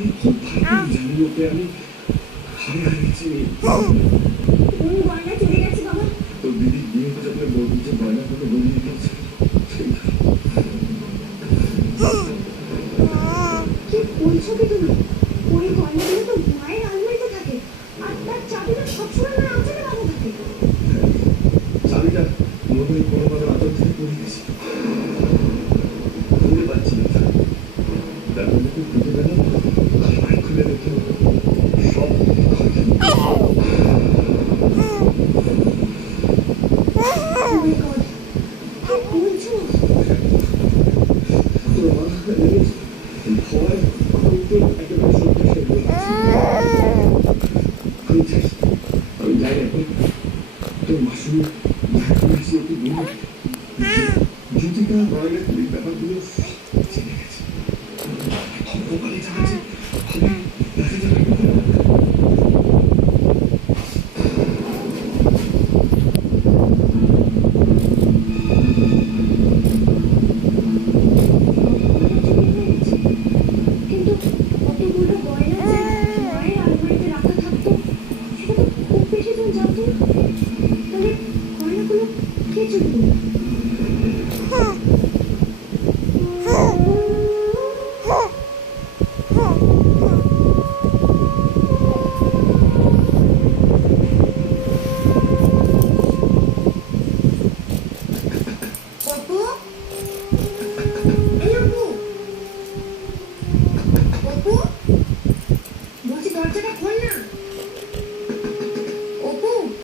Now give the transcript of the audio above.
আমি খুব ভালো জানি ওকে আমি হারে হারিয়েছি। কোন গয়না চলে গেছে বাবা? তোর দিদি বিয়েতে যখন বলবি যে গয়না করে বলিয়ে দিয়েছে কি বলছো কি তুমি? ওই গয়নাগুলো তো মায়ের আলমারিতে থাকে, আর তার চাবিটা সবসময় আমার আঁচলে বাঁধা থাকে। চাবিটা মনে হয় কোনো আদর থেকে পড়ে গেছি, খুঁজে পাচ্ছি না। তারপর যখন খুঁজে পেলাম আলমারি খুলে দেখলাম সব Oh my God! কি বলছো? ভয় একেবারে সত্যি আমি চাই আমি যাই এখন তোর মাসুর ওকে বলি যদি তার রয়্যাল ব্যাপারগুলো